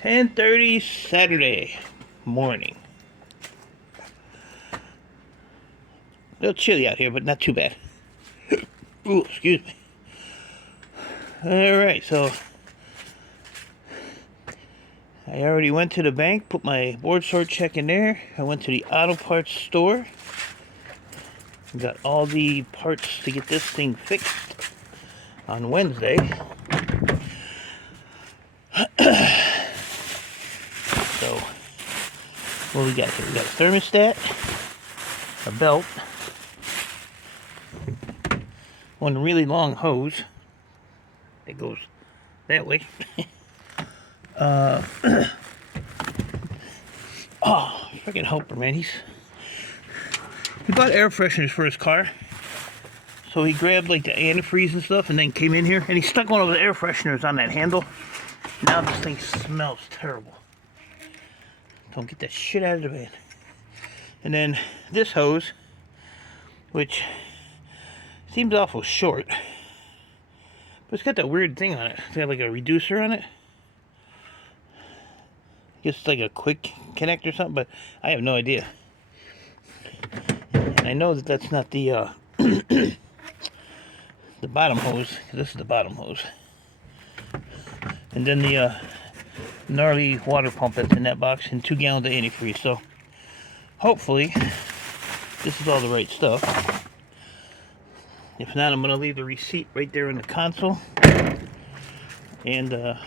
10:30 Saturday morning. A little chilly out here, but not too bad. Ooh, excuse me. Alright, so I already went to the bank, put my board short check in there. I went to the auto parts store. Got all the parts to get this thing fixed on Wednesday. So, what we got here? We got a thermostat, a belt, one really long hose that goes that way. Oh, freaking helper, man. He bought air fresheners for his car. So he grabbed like the antifreeze and stuff and then came in here and he stuck one of the air fresheners on that handle. Now this thing smells terrible. Don't get that shit out of the van. And then this hose, which seems awful short, but it's got that weird thing on it. It's got like a reducer on it. I guess it's like a quick connect or something, but I have no idea. And I know that that's not the the bottom hose. This is the bottom hose. And then the gnarly water pump that's in that box and 2 gallons of antifreeze. So hopefully this is all the right stuff. If not, I'm going to leave the receipt right there in the console. And if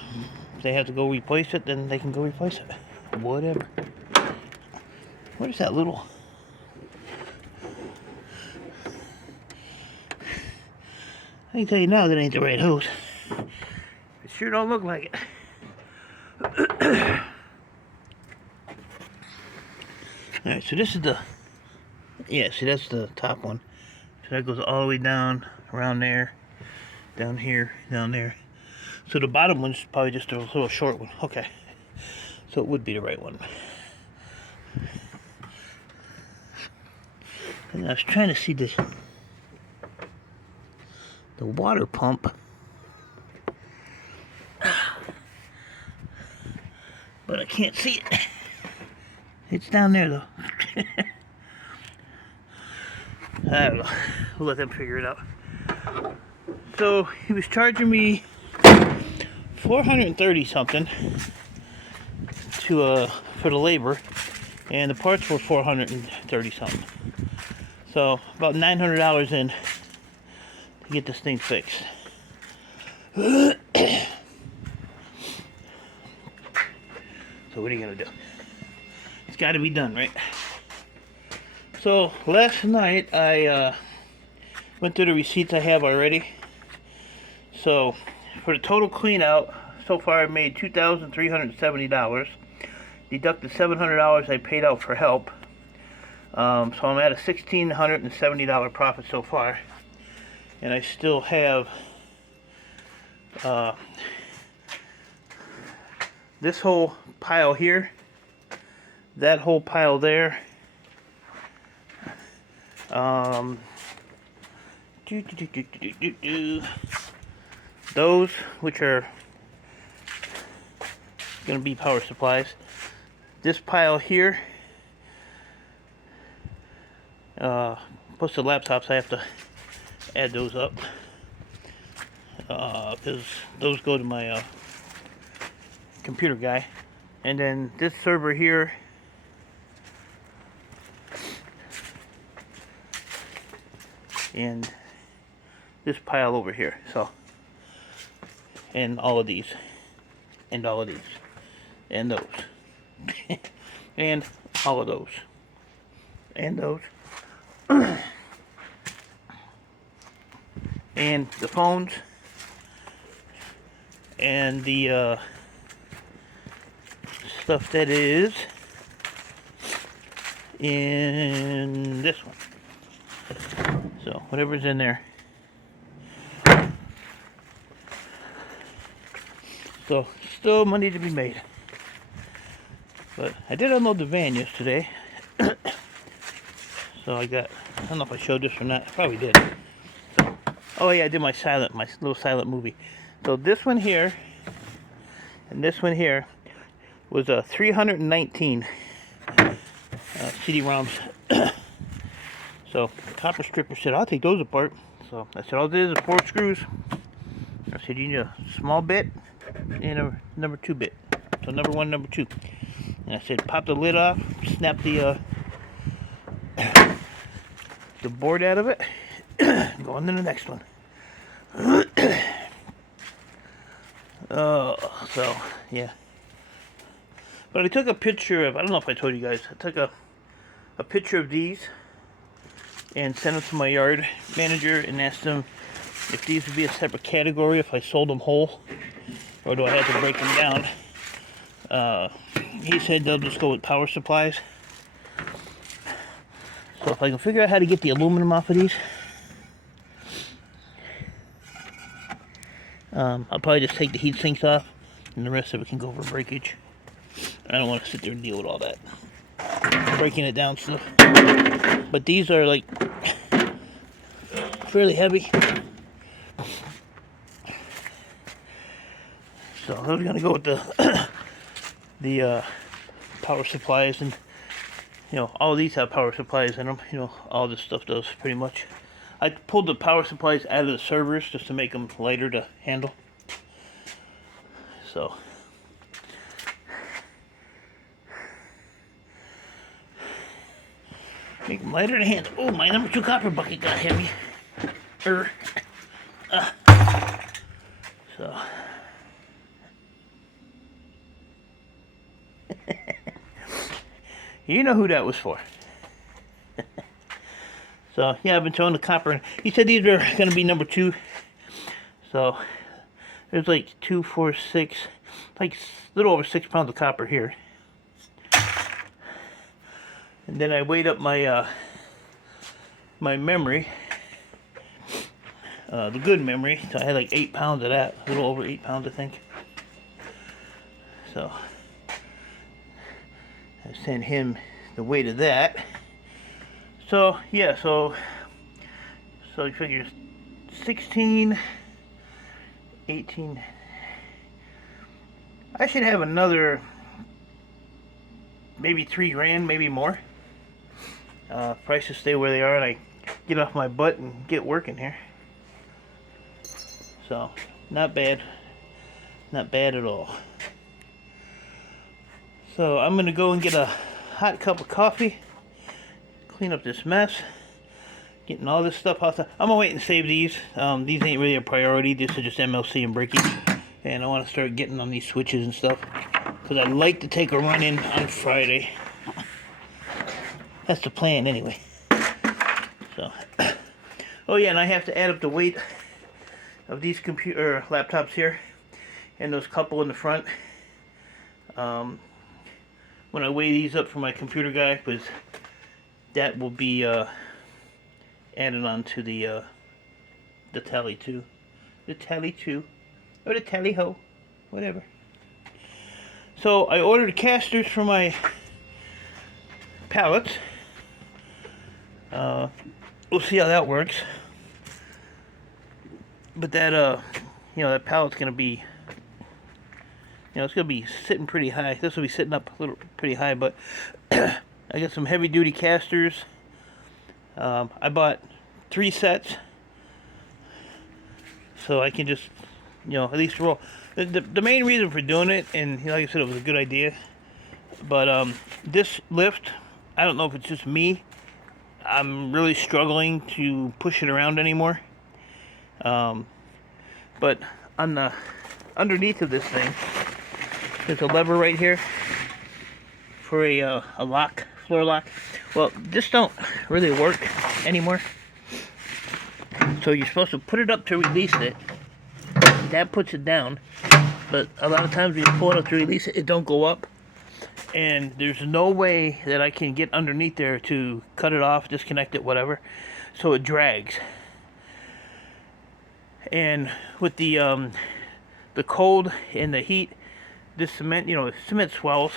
they have to go replace it, then they can go replace it. Whatever. Where's that little... I can tell you now that ain't the right hose. It sure don't look like it. Alright, so this is the... Yeah, see that's the top one. So that goes all the way down, around there, down here, down there. So the bottom one's probably just a little short one. Okay. So it would be the right one. And I was trying to see this... the water pump. But I can't see it. It's down there though. I don't know. We'll let them figure it out. So he was charging me $430 something to for the labor, and the parts were $430 something. So about $900 in to get this thing fixed. So what are you gonna do? It's got to be done, right? So last night I went through the receipts I have already. So for the total clean out, so far I've made $2,370. Deduct the $700 I paid out for help. So I'm at a $1,670 profit so far. And I still have this whole pile here, that whole pile there, those which are going to be power supplies, this pile here, plus the laptops. I have to add those up because those go to my computer guy. And then this server here, and this pile over here. So, and all of these, and all of these, and those, and all of those, and those, and the phones, and the stuff that is in this one. So whatever's in there. So still money to be made. But I did unload the van yesterday. So I got, I don't know if I showed this or not. I probably did. So, oh yeah, I did my little silent movie. So this one here and this one here, was 319 CD-ROMs. So copper stripper said, I'll take those apart. So I said, all it is 4 screws. I said, you need a small bit and a number 2 bit. So number 1, number 2. And I said, pop the lid off, snap the board out of it, go on to the next one. So yeah. But I took a picture of, I don't know if I told you guys, I took a picture of these and sent them to my yard manager and asked them if these would be a separate category if I sold them whole, or do I have to break them down. He said they'll just go with power supplies. So if I can figure out how to get the aluminum off of these, I'll probably just take the heat sinks off and the rest of it can go for breakage. I don't want to sit there and deal with all that breaking it down stuff. But these are like fairly heavy, so those are gonna go with the power supplies, and you know, all of these have power supplies in them. You know, all this stuff does pretty much. I pulled the power supplies out of the servers just to make them lighter to handle. So make them lighter to handle. Oh, my number 2 copper bucket got heavy. So you know who that was for. So yeah, I've been throwing the copper in. He said these are going to be number 2. So there's like 2, 4, 6, like a little over 6 pounds of copper here. And then I weighed up my my memory, the good memory. So I had like 8 pounds of that, a little over 8 pounds, I think. So I sent him the weight of that. So yeah, so you figure 16, 18. I should have another maybe 3 grand, maybe more. Prices stay where they are and I get off my butt and get working here. So not bad, not bad at all. So I'm gonna go and get a hot cup of coffee, clean up this mess, getting all this stuff off. I'm gonna wait and save these. These ain't really a priority. This is just MLC and breakage, and I want to start getting on these switches and stuff because I'd like to take a run in on Friday. That's the plan anyway. So, oh yeah, and I have to add up the weight of these computer laptops here and those couple in the front. When I weigh these up for my computer guy, because that will be added on to the Tally 2, the Tally 2, or the Tally Ho, whatever. So I ordered casters for my pallets. We'll see how that works. But that you know, that pallet's gonna be, you know, it's gonna be sitting pretty high. This will be sitting up a little pretty high, but I got some heavy duty casters. I bought 3 sets, so I can just, you know, at least roll. The main reason for doing it, and like I said, it was a good idea, but this lift, I don't know if it's just me, I'm really struggling to push it around anymore. But on the underneath of this thing, there's a lever right here for a lock, floor lock. Well, this don't really work anymore. So you're supposed to put it up to release it. That puts it down. But a lot of times when you pull it up to release it, it don't go up. And there's no way that I can get underneath there to cut it off, disconnect it, whatever. So it drags. And with the cold and the heat, this cement, you know, cement swells.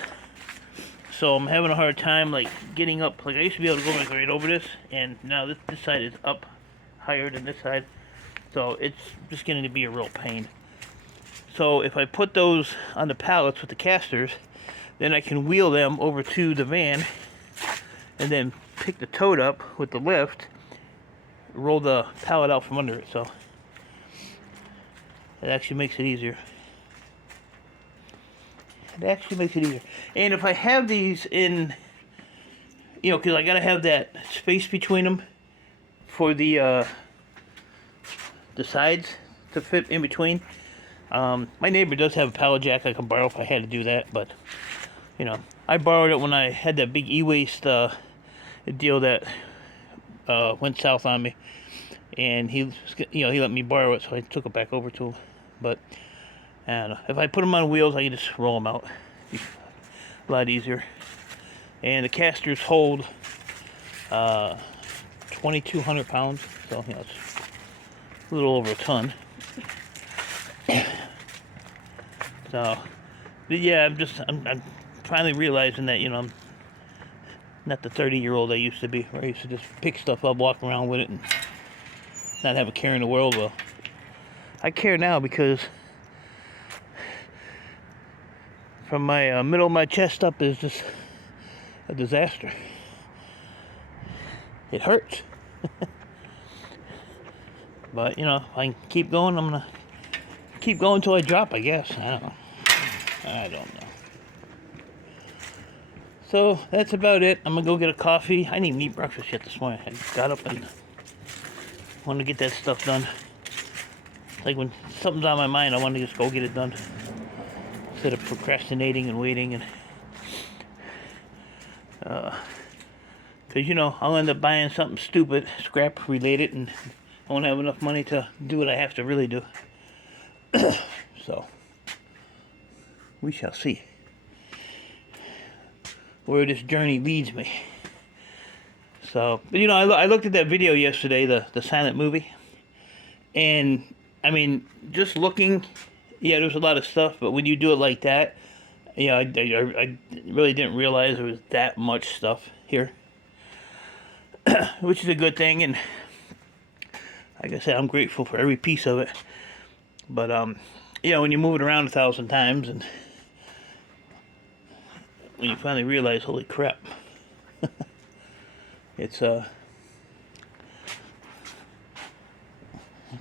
So I'm having a hard time like getting up. Like I used to be able to go like right over this, and now this side is up higher than this side. So it's just getting to be a real pain. So if I put those on the pallets with the casters, then I can wheel them over to the van and then pick the tote up with the lift, roll the pallet out from under it. So it actually makes it easier. It actually makes it easier. And if I have these in, you know, because I gotta have that space between them for the sides to fit in between. My neighbor does have a pallet jack I can borrow if I had to do that, but you know, I borrowed it when I had that big e-waste deal that went south on me, and he let me borrow it, so I took it back over to him. But I don't know, if I put them on wheels, I can just roll them out. It's a lot easier. And the casters hold 2,200 pounds, so you know, it's a little over a ton. So, but yeah, I'm finally realizing that, you know, I'm not the 30-year-old I used to be, where I used to just pick stuff up, walk around with it, and not have a care in the world. Well, I care now because from my middle of my chest up is just a disaster. It hurts. But, you know, if I can keep going, I'm gonna keep going until I drop, I guess. I don't know. So, that's about it. I'm gonna go get a coffee. I didn't even eat breakfast yet this morning. I got up and wanted to get that stuff done. Like when something's on my mind, I want to just go get it done. Instead of procrastinating and waiting. And because, you know, I'll end up buying something stupid, scrap related, and I won't have enough money to do what I have to really do. So, we shall see where this journey leads me. So, but you know, I looked at that video yesterday, the silent movie, and I mean, just looking, yeah, there's a lot of stuff, but when you do it like that, you know, I really didn't realize there was that much stuff here, which is a good thing. And like I said, I'm grateful for every piece of it. But you know, when you move it around 1,000 times, and when you finally realize, holy crap, it's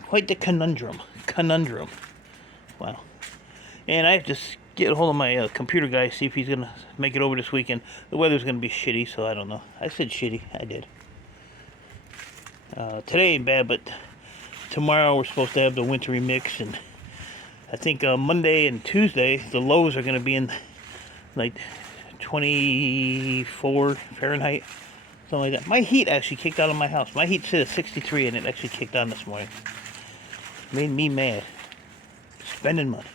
quite the conundrum. Wow. And I have to get a hold of my computer guy, see if he's gonna make it over this weekend. The weather's gonna be shitty, so I don't know. I said shitty. I did. Today ain't bad, but tomorrow we're supposed to have the wintry mix, and I think Monday and Tuesday the lows are gonna be in like 24 Fahrenheit, something like that. My heat actually kicked on in my house. My heat sit at 63, and it actually kicked on this morning. Made me mad. Spending money.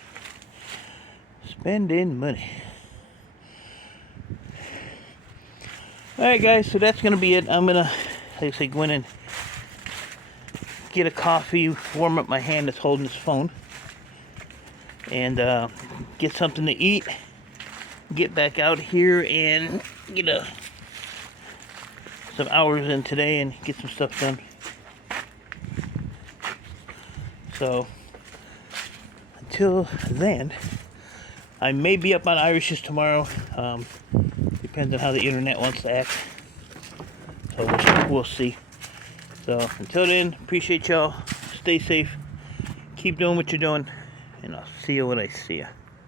Alright guys, so that's going to be it. I'm going to, like I say, go in and get a coffee, warm up my hand that's holding this phone, and get something to eat, get back out here and get some hours in today and get some stuff done. So, until then, I may be up on Irish's tomorrow. Depends on how the internet wants to act. So we'll see. So until then, appreciate y'all. Stay safe. Keep doing what you're doing. And I'll see you when I see you.